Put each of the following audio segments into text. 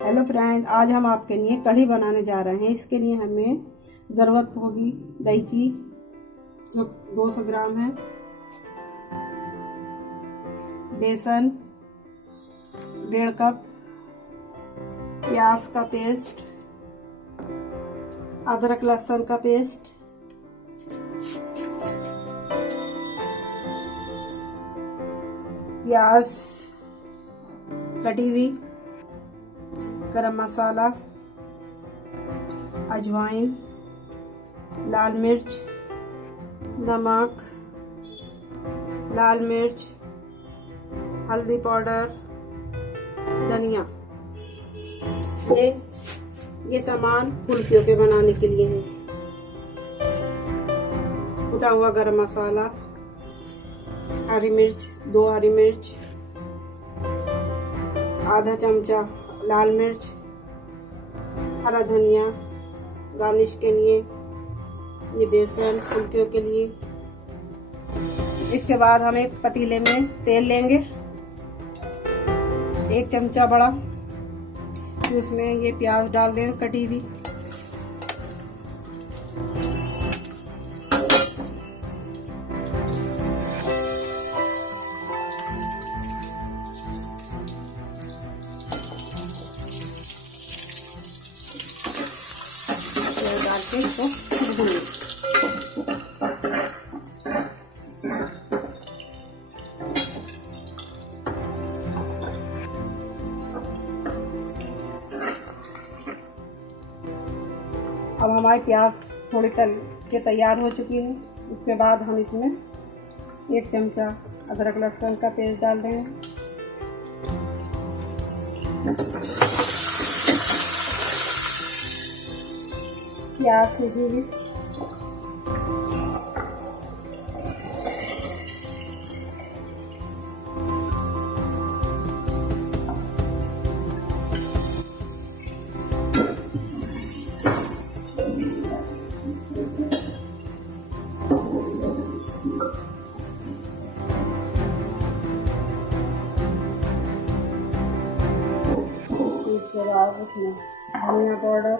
Hello friend, आज हम आपके लिए कढ़ी बनाने जा रहे हैं। इसके लिए हमें ज़रूरत होगी दही की, जो 200 ग्राम है, बेसन 1.5 कप, प्याज का पेस्ट, अदरक लहसुन का पेस्ट, प्याज कटी हुई, गरम मसाला, अजवाइन, लाल मिर्च, नमक, लाल मिर्च, हल्दी पाउडर, धनिया। ये सामान फुल्कियों के बनाने के लिए है। कुटा हुआ गरम मसाला, हरी मिर्च 2 हरी मिर्च, आधा चमचा लाल मिर्च, हरा धनिया गार्निश के लिए, ये बेसन फुल्कियों के लिए। इसके बाद हम एक पतीले में तेल लेंगे, 1 चमचा बड़ा, इसमें ये प्याज डाल दें कटी हुई, डाल के इसको भूनें। अब हमारी प्याज थोड़ी तल के तैयार हो चुकी है। उसके बाद हम इसमें 1 चमचा अदरक लहसुन का पेस्ट डाल देंगे, प्याज सीधी हुई, इसके बाद उसमें धनिया पाउडर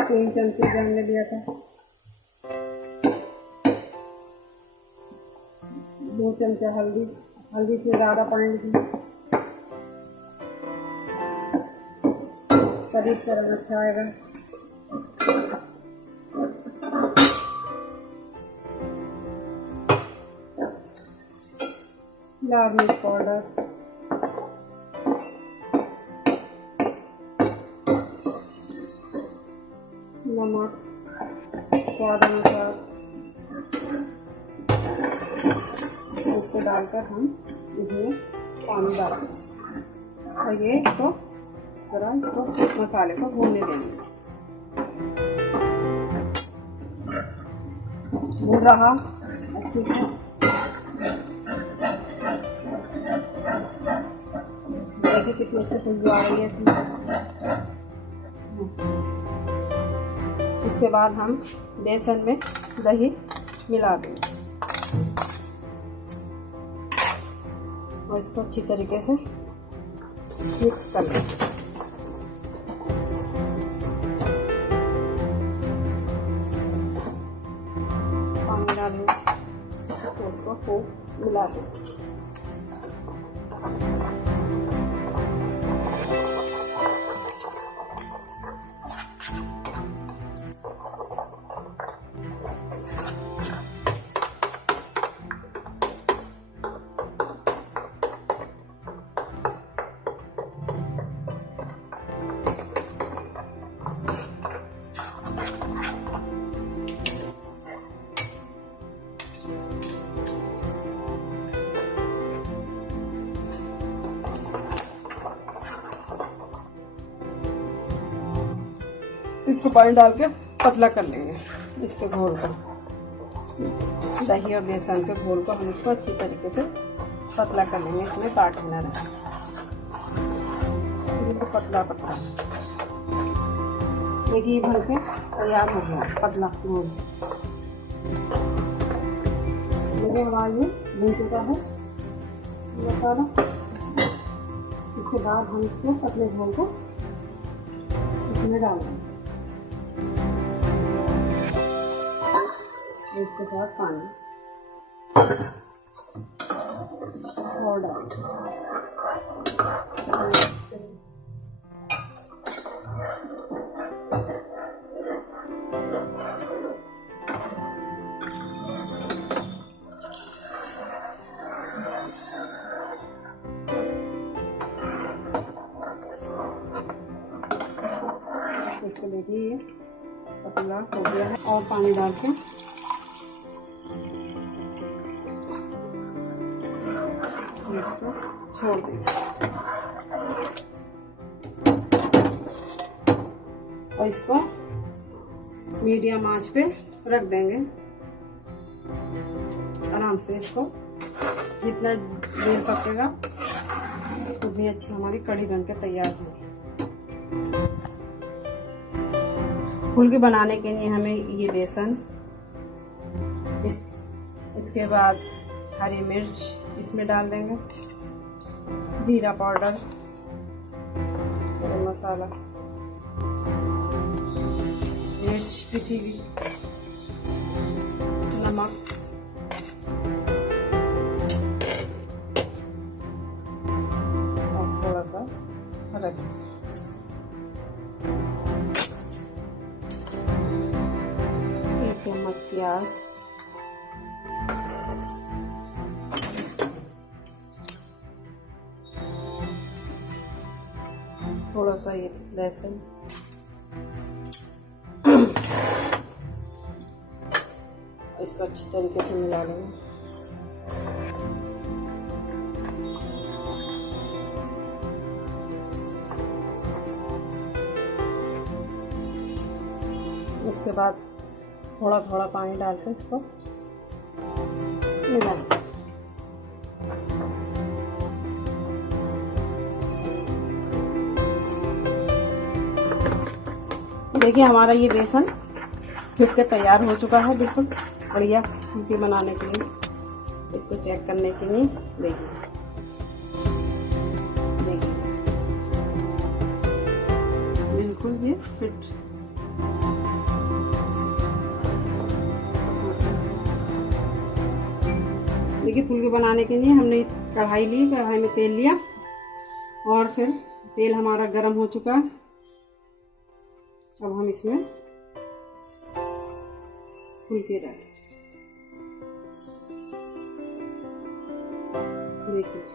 3 चमचे डालने दिया था, 2 चमचा हल्दी से ज़्यादा पानी दी, करीब तरह अच्छा आएगा। लाल मिर्च पाउडर, नमक स्वाद अनुसार, इसको डालकर हम इसमें पानी डालेंगे और ये इसको जरा इसको मसाले को भूनने देंगे। भून रहा अच्छे से, देखिए कितनी अच्छी खुशबू आ रही है इसमें। इसके बाद हम बेसन में दही मिला देंगे और इसको अच्छी तरीके से मिक्स कर लेंगे। पानी डालेंगे तो इसको खूब मिला देंगे। इसको पानी डाल के पतला कर लेंगे इसके घोल को, दही और बेसन के घोल को हम इसको अच्छी तरीके से पतला कर लेंगे। इसमें काट ना रहे, पतला पतला देखिए भर के तैयार हो गया पतला घोल। देखिए हमारा ये भून चुका है मसाला। इसके बाद हम इसको पतले घोल को इसमें डालेंगे। इसके साथ पानी और डालेंगे। इसको देखिए ये पतला हो गया है और पानी डाल के इसको छोड़ देंगे और इसको मीडियम आंच पे रख देंगे आराम से। इसको जितना देर पकेगा उतनी अच्छी हमारी कढ़ी बनके तैयार होगी। फुल्की बनाने के लिए हमें ये बेसन, इसके बाद हरी मिर्च इसमें डाल देंगे, जीरा पाउडर, गरम मसाला, मिर्च पिसी हुई, नमक, और थोड़ा सा हल्दी। चम्मच प्याज, थोड़ा सा ये लहसुन, इसको अच्छी तरीके से मिला लेंगे। उसके बाद थोड़ा थोड़ा पानी डालकर इसको मिलाएं। देखिए हमारा ये बेसन फिर के तैयार हो चुका है, बिल्कुल बढ़िया फुल्की बनाने के लिए। इसको चेक करने के लिए देखिए बिल्कुल ये फिट। देखिए फुल्की बनाने के लिए हमने कढ़ाई ली, कढ़ाई में तेल लिया और फिर तेल हमारा गर्म हो चुका है। अब हम इसमें फुल्की डालें। देखिए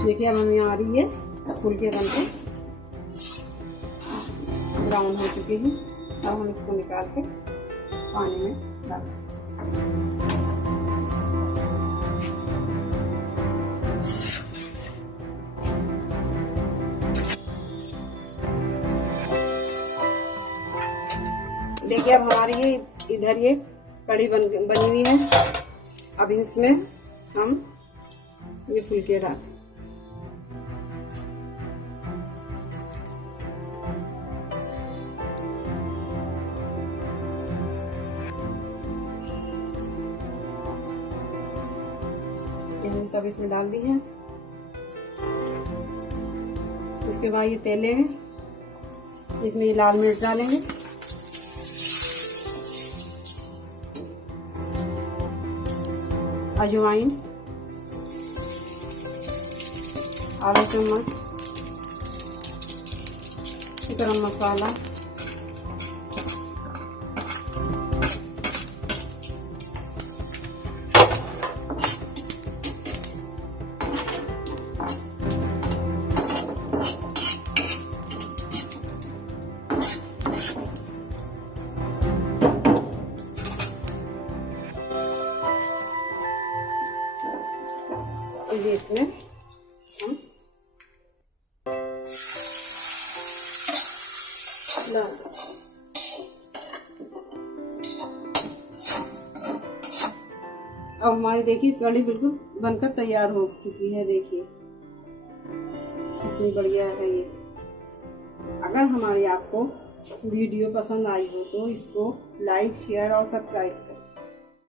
देखिए अब हमें आ रही है फुल्के बनके ब्राउन हो चुके हैं। अब हम इसको निकाल के पानी में डाल दें। देखिए अब हमारी ये इधर ये कढ़ी बनी हुई है। अब इसमें हम ये फुल्के डालते हैं। हमने सब इसमें डाल दी है। इसके बाद ये तेले हैं, इसमें ये लाल मिर्च डालेंगे, अजवाइन आधा चम्मच, गरम मसाला, डाल। अब हमारी देखिए कढ़ी बिल्कुल बनकर तैयार हो चुकी है। देखिए कितनी बढ़िया है ये। अगर हमारी आपको वीडियो पसंद आई हो तो इसको लाइक, शेयर और सब्सक्राइब